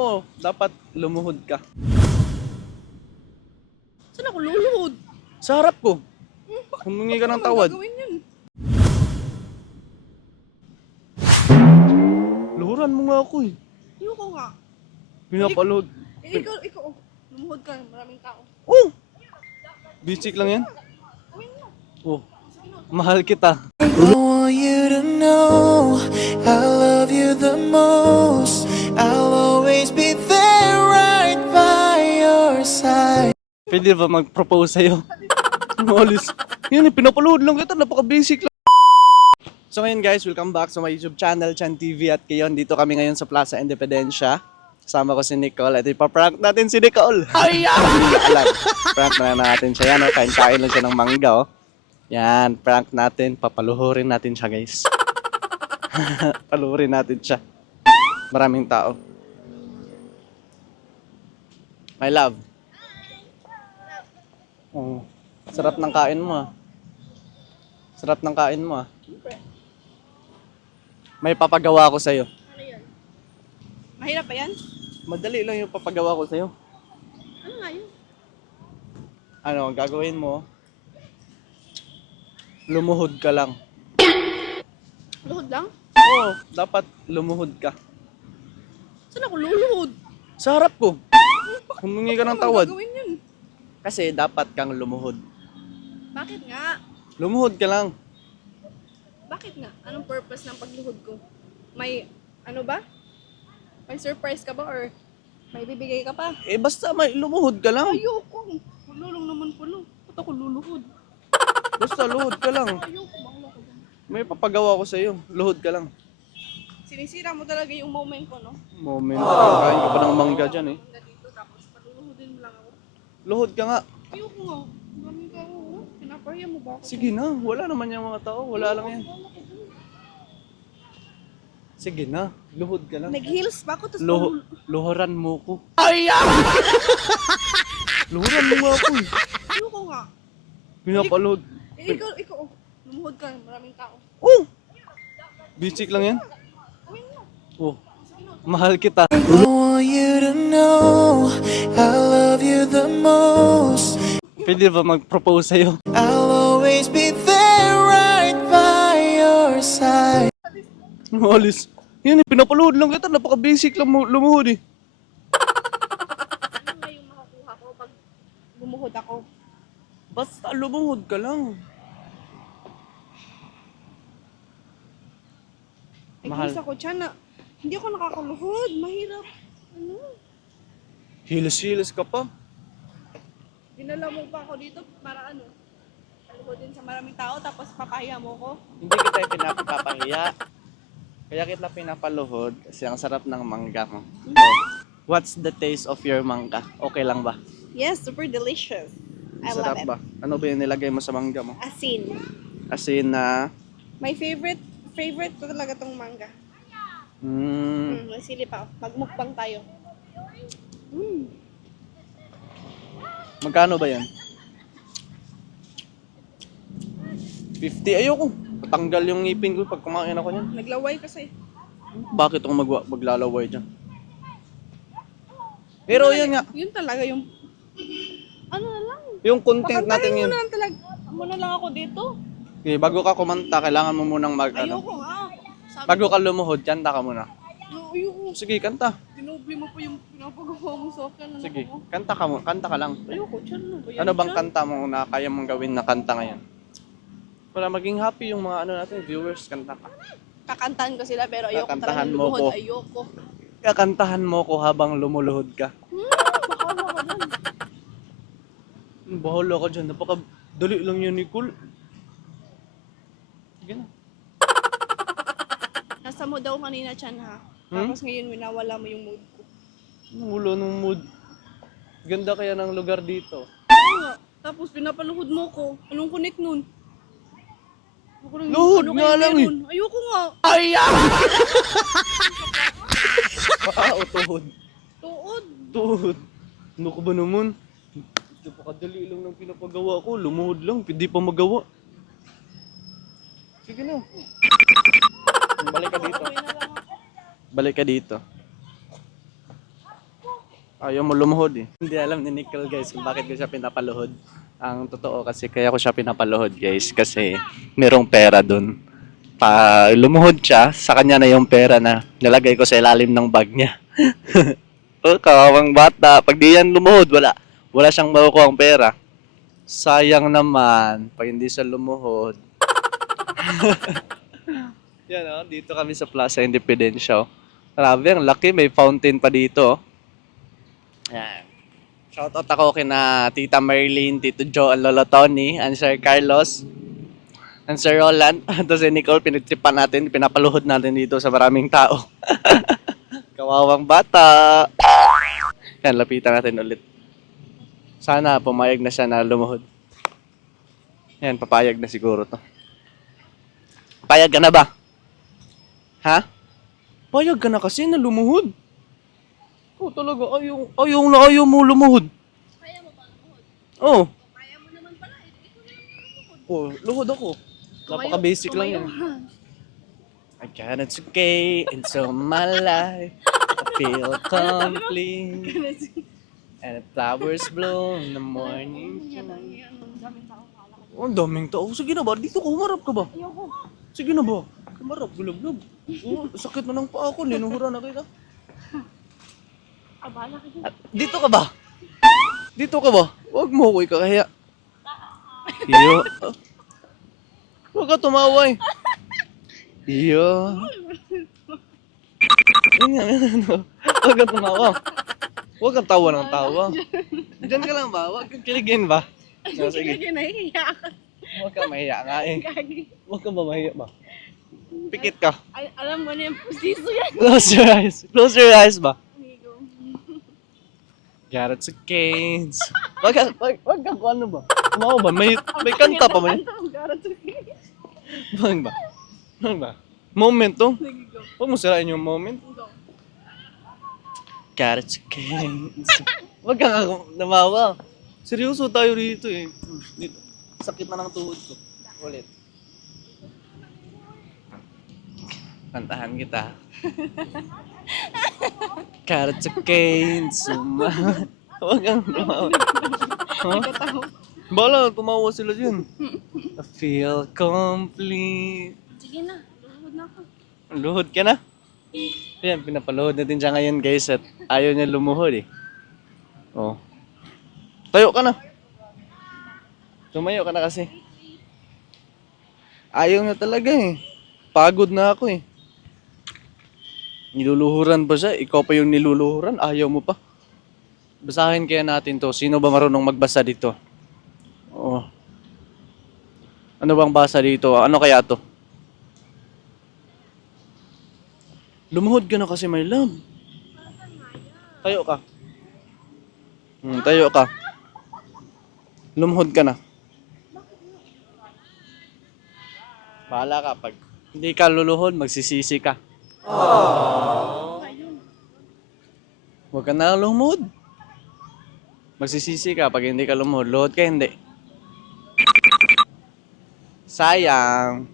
Oo, dapat lumuhod ka. Saan ako luluhod? Sa harap ko. Bakit Humingi ka ng naman tawad. gagawin yun? Luhuran mo nga ako eh. Ayoko nga. Pinapaluhod. Ikaw, lumuhod ka, maraming tao. Oh! Bisik lang yan. Gawin mo. Oh, mahal kita. I want you to know I love you the most. I'll always be there right by your side. Pwede ba mag-propose sa'yo? Malis. Yan eh, pinapaluhod lang kita. Napaka-basic lang. So ngayon guys, welcome back sa my YouTube channel, Chan TV. At ngayon, dito kami ngayon sa Plaza Independencia. Kasama ko si Nicole. At ipaprank natin si Nicole. Ay! Alam, prank na natin siya. Yan, oh. Kain-kain lang siya ng mangga. Oh. Yan, prank natin. Papaluhurin natin siya guys. Paluhurin natin siya. Maraming tao. My love. Oh, sarap ng kain mo ah. Sarap ng kain mo ah. May papagawa ko sa'yo. Ano yan? Mahirap ba yan? Madali lang yung papagawa ko sa'yo. Ano nga yun? Ano, ang gagawin mo? Lumuhod ka lang. Luhod lang? Oo, dapat lumuhod ka. Saan ako luluhod? Sa harap ko. Humingi ka ng Bakit naman tawad. gagawin yun? Kasi dapat kang lumuhod. Bakit nga? Lumuhod ka lang. Bakit nga? Anong purpose ng pagluhod ko? May, ano ba? May surprise ka ba or may bibigay ka pa? Eh basta may lumuhod ka lang. Ayoko. Wala lang naman pala. Ba't ako luluhod? Basta luhod ka lang. Ayoko. Bakla ko dyan. May papagawa ko sa'yo. Luhod ka lang. Sinisira mo talaga yung moment ko, no? Moment. Kain ka pa ng mangga dyan eh. Hanggang dito tapos paluluhodin mo lang ako. Luhod ka nga. Ayoko nga. Maraming tao. Oh. Pinapahiya mo ba ako? Sige na. Wala naman yung mga tao. Wala lang yan. Sige na. Luhod ka lang. Nag-heels pa ako tapos Luhuran mo ko. Ay! Luhuran mo nga ako eh. ayoko nga. Pinapaluhod. Ikaw. Lumuhod ka. Maraming tao. Oh! Bisik lang yan. Gawin mo. Oh. Mahal kita. I want you to know I love you the most. Pwede ba mag-propose sa'yo? I'll always be there right by your side. Malis. Yan eh, pinapaluhod lang kita. Napaka-basic lang lumuhod eh. Ano nga yung makukuha ko pag lumuhod ako? Basta lumuhod ka lang. Mahal. Nag-heels ako. Tiyan na. Hindi ako nakakaluhod. Mahirap. Ano? Hilis-hilis ka pa. Dinala mo pa ako dito para ano? Paluhodin sa maraming tao tapos papahiya mo ko. Hindi kita pinapapahiya. Kaya kita pinapaluhod kasi ang sarap ng mangga mo. So, what's the taste of your mangga? Okay lang ba? Yes, super delicious. I Sarap love it. ba? Ano ba yung nilagay mo sa mangga mo? Asin. Asin na... My favorite ko talaga tong mangga. May sili pa. Magmukbang tayo. Magkano ba yan? 50. Ayoko. Patanggal yung ngipin ko pag kumain ako niyan. Naglaway kasi. Bakit ako maglalaway dyan? Pero yan nga. Yun talaga yung... Ano na lang. Yung content natin Pakantahin mo yun. na lang talaga. Muna lang ako dito. Okay, bago ka kumanta, kailangan mo munang mag... Ano, Ayoko nga. Sabi bago ka lumuhod, kanta ka muna. ko, ayoko. Sige, kanta. Tinobli mo pa yung pinapagawa mo sa akin. Ano Sige, ko? kanta ka lang. Ayoko. Tiyan mo ba yan? Ano bang Tiyan? kanta mo na kaya mong gawin na kanta ngayon? Para maging happy yung mga ano natin, viewers, kanta ka. Kakantahan ko sila pero ayoko Kakantahan talaga mo lumuhod. ko. Ayoko. Kakantahan mo ko habang lumuluhod ka. Bahala ka dyan. Bahala ka dyan, napakadali lang yun, Nicole. Sige na. Nasa mo daw kanina, Chan, ha? Tapos ngayon, winawala mo yung mood ko. Ulo ng mood. Ganda kaya ng lugar dito. Oo nga. Tapos pinapaluhod mo ko. Anong connect nun? Ako rin- Luhod ano nga kaya lang meron? Ayoko nga. Ay! Tuhod. Tuod. Tuhod. Ano ka ba naman? Napakadali lang ng pinapagawa ko. Lumuhod lang, hindi pa magawa. Sige na. Balik ka dito. Gawin na lang ako. Balik ka dito. Ayaw mo lumuhod eh. Hindi alam ni Nicole guys kung bakit ko siya pinapaluhod. Ang totoo kasi kaya ko siya pinapaluhod guys kasi merong pera dun. Pa lumuhod siya, sa kanya na yung pera na nilagay ko sa ilalim ng bag niya. Oh, kawawang bata. Pag di yan lumuhod, wala. Wala siyang makukuha ang pera. Sayang naman pag hindi siya lumuhod. Yan oh, dito kami sa Plaza Independencia. Oh. Grabe, ang laki. May fountain pa dito. Oh. Yan. Shoutout ako kina Tita Marilyn, Tito Joe, and Lolo Tony, and Sir Carlos, and Sir Roland. Ito si Nicole, pinagtripan natin, pinapaluhod natin dito sa maraming tao. Kawawang bata. Yan, lapitan natin ulit. Sana pumayag na siya na lumuhod. Yan, papayag na siguro to. Payag ka na ba? Ha? Payag ka na kasi na lumuhod. Oh, talaga, ayaw mo lumuhod. Kaya mo ba lumuhod? Oh. Kaya mo naman pala. Ito na lang lumuhod. Oh, luhod ako. Napaka-basic lang yan. I got it okay, it's all my life. I feel complete. And the flowers bloom in the morning. Oh, ang daming tao. Sige na ba? Dito ka, humarap ka ba? Ayoko. Sige na ba? Humarap, gulab-lab. Oh, sakit na ng paa ko, linuhura na kita. Abala ka dyan. Dito ka ba? Dito ka ba? Huwag mo ako ikakaya. Iyo. Huwag ka tumawa eh. Iyo. Huwag ka tumawa. Huwag kang tawa ng tawa. Diyan ka lang ba? Huwag kang kiligin ba? No, sige. Sige, nahihiya ka. Huwag kang mahiya nga eh. Gagi. Huwag kang ba mahiya ba? Pikit ka. Ay, alam mo na yung pustiso yan. Close your eyes. Close your eyes ba? Amigo. Got it sa canes. Wag ka kung ano ba? Tumawa ba? May kanta pa man. Bang ba? Bang ba? Moment to. Sige, go. Huwag mo sirain yung moment. Go. Got it sa canes. Wag ka nga namawa. Seryoso tayo dito eh. Dito. Sakit na ng tuhod ko. Ulit. Kantahan kita. Got it sa canes. Huwag kang tumawa. Huh? Nagkatawa. Bala, tumawa sila dyan. I feel complete. Sige na, luhod na ako. Luhod ka na? Yan, pinapaluhod natin siya ngayon guys at ayaw niya lumuhod eh. Oh. Tayo ka na. Tumayo ka na kasi. Ayaw na talaga eh. Pagod na ako eh. Niluluhuran pa siya. Ikaw pa yung niluluhuran. Ayaw mo pa. Basahin kaya natin to. Sino ba marunong magbasa dito? Oh. Ano bang basa dito? Ano kaya to? Lumuhod ka na kasi my love. Tayo ka. Tayo ka. Lumuhod ka na. Bahala ka. Pag hindi ka luluhod, magsisisi ka. Ayun. Huwag ka na lumuhod. Magsisisi ka pag hindi ka lumuhod. Luhod ka, hindi. Sayang.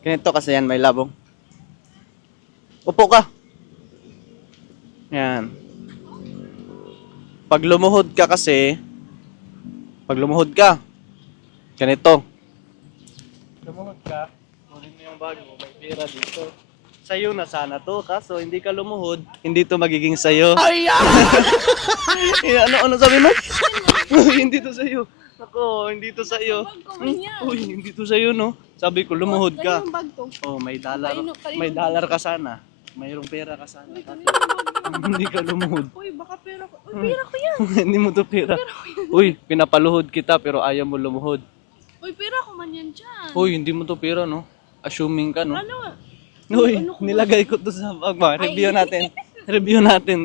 Ganito kasi yan, may labong. Upo ka. Yan. Pag lumuhod ka kasi, ganito. Lumuhod ka, kunin mo yung bag mo, may pera dito. Sa'yo na sana to, kaso hindi ka lumuhod, hindi to magiging sa'yo. Ay! ano sabi mo? Hindi to sa'yo. Ako, hindi to sa'yo. Bag ko man yan. Uy, hindi to sa'yo, no? Sabi ko, lumuhod ka. Kanino bag to? Oh, may dollar. Kanino May bag? dollar ka sana. Mayroong pera ka sana. Uy, kanino bag yan? Hindi ka lumuhod. Uy, baka pera ko. Uy, pera ko yan. Hindi mo to pera. Uy, pinapaluhod kita pero ayaw mo lumuhod. Uy, pera ko man yan dyan. Uy, hindi mo to pera, no? Assuming ka, no? Ano? Uy, ano ko ba? nilagay ko to sa bag mo. Review natin. Review natin.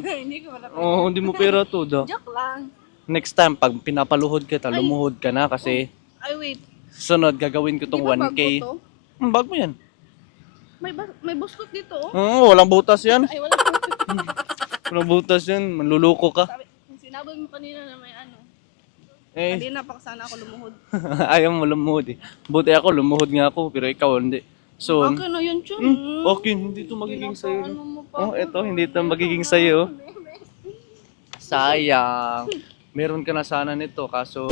Hindi ko wala. Oo, hindi mo pera to, do. Joke lang. Next time, pag pinapaluhod kita, lumuhod ka na kasi Ay, wait. sunod, gagawin ko Di tong ba bag 1K. ko to? Bag mo yan. May buskot dito, oh. Oo, walang butas yan. Ay, wala. Walang butas yan. Manluloko ka. Sabi, sinabi mo kanina na may ano. Eh, Kanina pa sana ako lumuhod. ayaw mo lumuhod eh. Buti ako, lumuhod nga ako, pero ikaw hindi. So, Okay na yun, Chun. okay, hindi to magiging sa'yo. Ano No? mo pa? Oh, eto, hindi to magiging sa'yo. sayang. Meron ka na sana nito, kaso